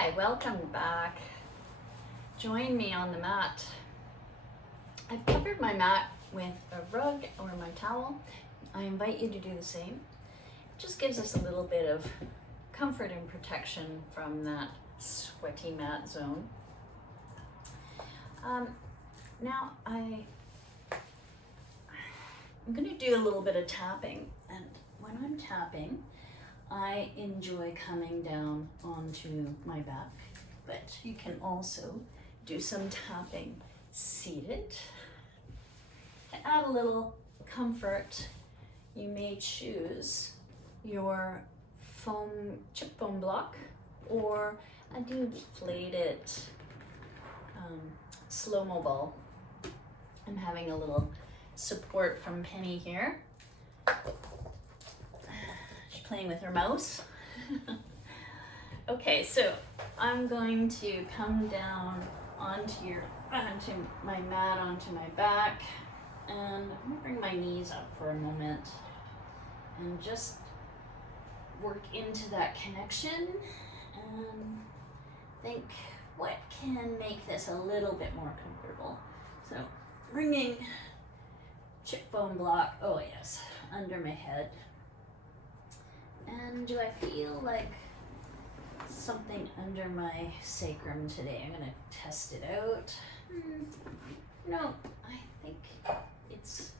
Hi, welcome back. Join me on the mat. I've covered my mat with a rug or my towel. I invite you to do the same. It just gives us a little bit of comfort and protection from that sweaty mat zone. Now I'm going to do a little bit of tapping, and when I'm tapping, I enjoy coming down onto my back, but you can also do some tapping seated. To add a little comfort, you may choose your chip foam block or a deflated slow-mo ball. I'm having a little support from Penny here. She's playing with her mouse. Okay, so I'm going to come down onto my mat, onto my back, and I'm gonna bring my knees up for a moment and just work into that connection and think what can make this a little bit more comfortable. So bringing chip foam block, oh yes, under my head. And do I feel like something under my sacrum today? I'm gonna test it out. No, I think it's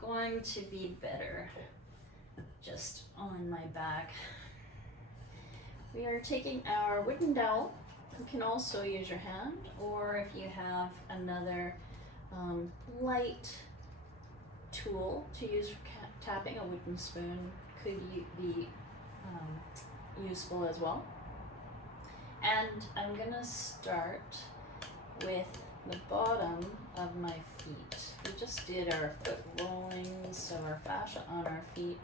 going to be better just on my back. We are taking our wooden dowel. You can also use your hand, or if you have another light tool to use for tapping, a wooden spoon could be useful as well. And I'm gonna start with the bottom of my feet. We just did our foot rolling, so our fascia on our feet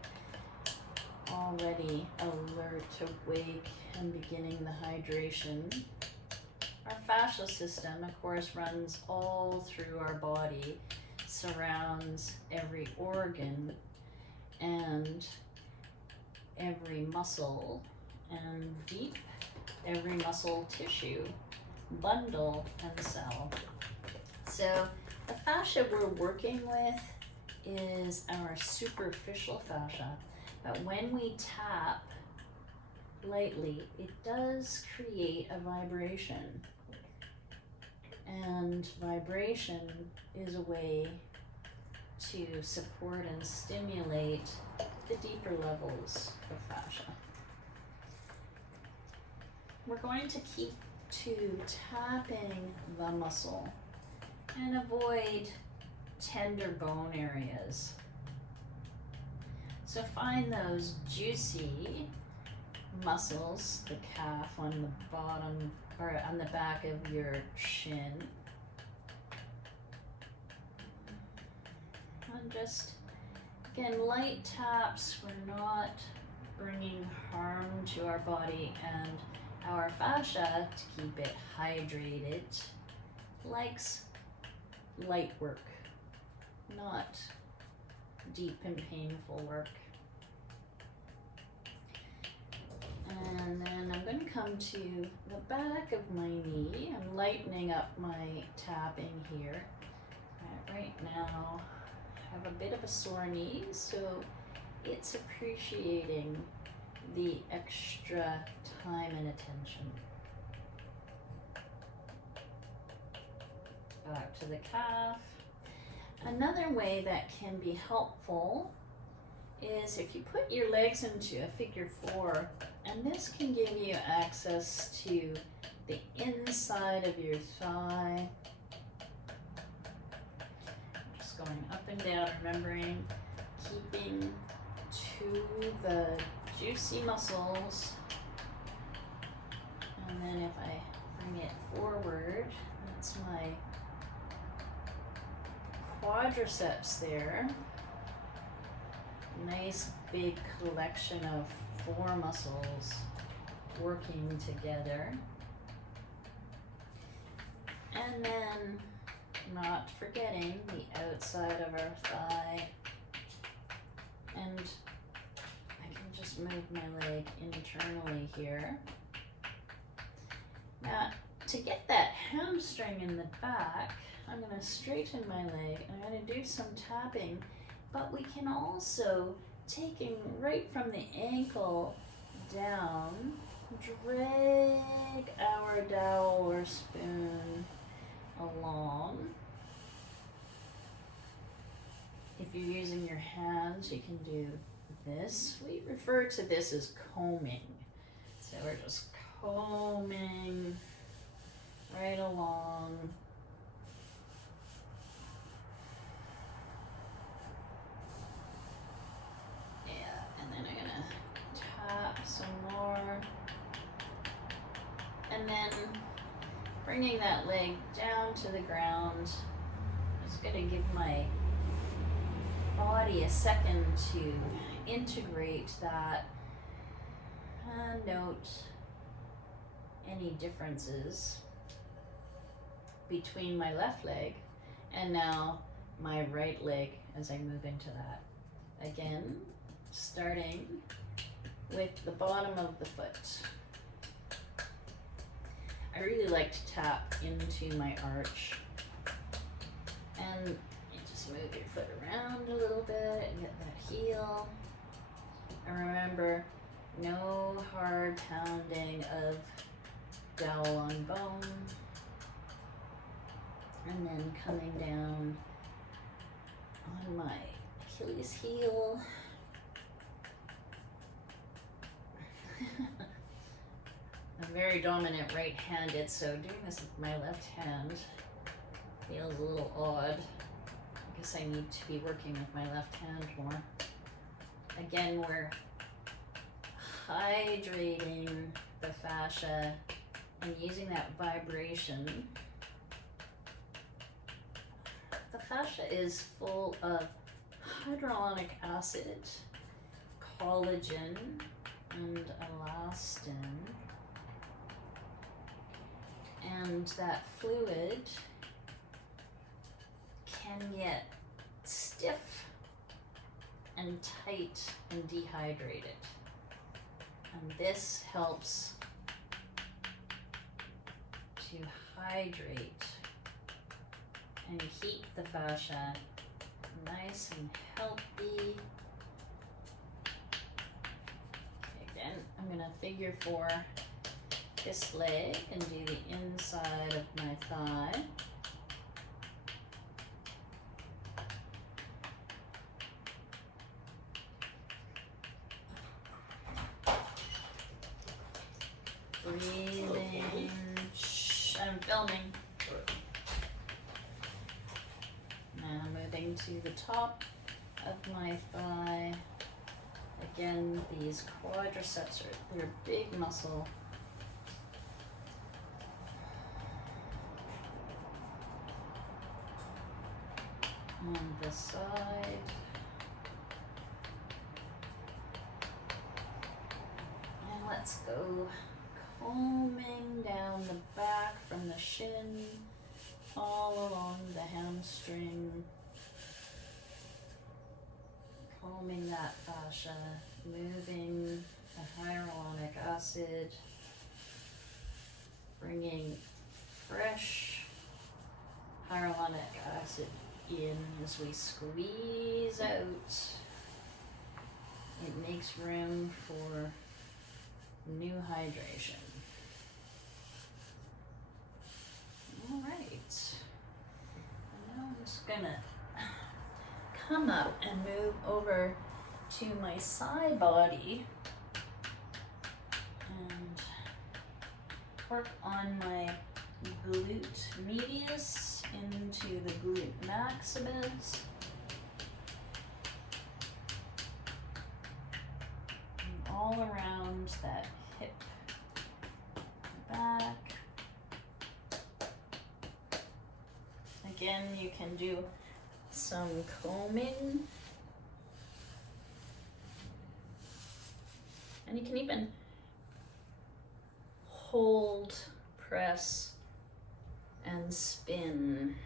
already alert, awake, and beginning the hydration. Our fascial system, of course, runs all through our body, surrounds every organ and every muscle, and deep every muscle tissue, bundle, and cell. So the fascia we're working with is our superficial fascia, but when we tap lightly, it does create a vibration. And vibration is a way to support and stimulate the deeper levels of fascia. We're going to keep to tapping the muscle and avoid tender bone areas. So find those juicy muscles, the calf on the bottom or on the back of your shin. And just, again, light taps. We're not bringing harm to our body, and our fascia, to keep it hydrated, likes light work, not deep and painful work. And then I'm going to come to the back of my knee. I'm lightening up my tapping here. Right now, I have a bit of a sore knee, so it's appreciating the extra time and attention. Back to the calf. Another way that can be helpful is if you put your legs into a figure 4, and this can give you access to the inside of your thigh. Just going up and down, remembering keeping to the juicy muscles. And then if I bring it forward, that's my quadriceps there. Nice big collection of 4 muscles working together. And then not forgetting the outside of our thigh. And I can just move my leg internally here. Now, to get that hamstring in the back, I'm going to straighten my leg and I'm going to do some tapping, but we can also, taking right from the ankle down, drag our dowel or spoon along. If you're using your hands, you can do this. We refer to this as combing. So we're just combing right along. Yeah, and then I'm gonna tap some more. And then bringing that leg down to the ground. I'm just gonna give my body a second to integrate that, note any differences between my left leg and now my right leg as I move into that. Again, starting with the bottom of the foot. I really like to tap into my arch, and you just move your foot around a little bit and get that heel. And remember, no hard pounding of dowel on bone. And then coming down on my Achilles heel. I'm very dominant right-handed, so doing this with my left hand feels a little odd. I guess I need to be working with my left hand more. Again, we're hydrating the fascia and using that vibration. The fascia is full of hyaluronic acid, collagen, and elastin. And that fluid can get stiff and tight and dehydrated. And this helps to hydrate and keep the fascia nice and healthy. Okay, again, I'm gonna figure 4 this leg and do the inside of my thigh. Breathing. Shh, I'm filming. Now moving to the top of my thigh. Again, these quadriceps they're a big muscle. On this side. And let's go combing down the back from the shin all along the hamstring. Combing that fascia, moving the hyaluronic acid, bringing fresh hyaluronic acid in as we squeeze out. It makes room for new hydration. All right. Now I'm just gonna come up and move over to my side body and work on my glute medius into the glute maximus. And all around that hip back. Again, you can do some combing. And you can even hold, press, and spin.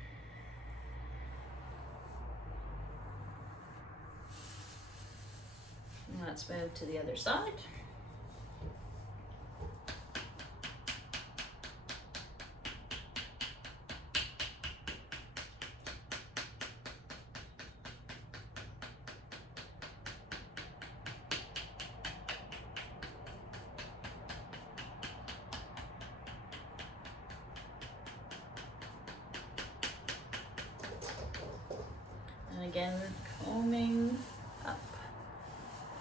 And let's move to the other side. again, combing up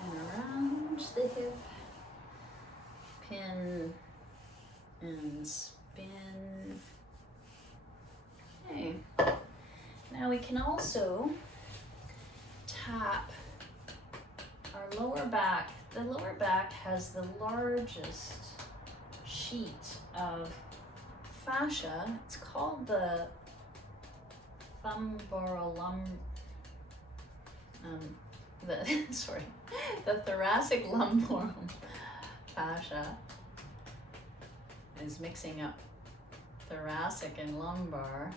and around the hip, pin and spin. Okay, now we can also tap our lower back. The lower back has the largest sheet of fascia. It's called the the thoracic lumborum fascia is mixing up thoracic and lumbar.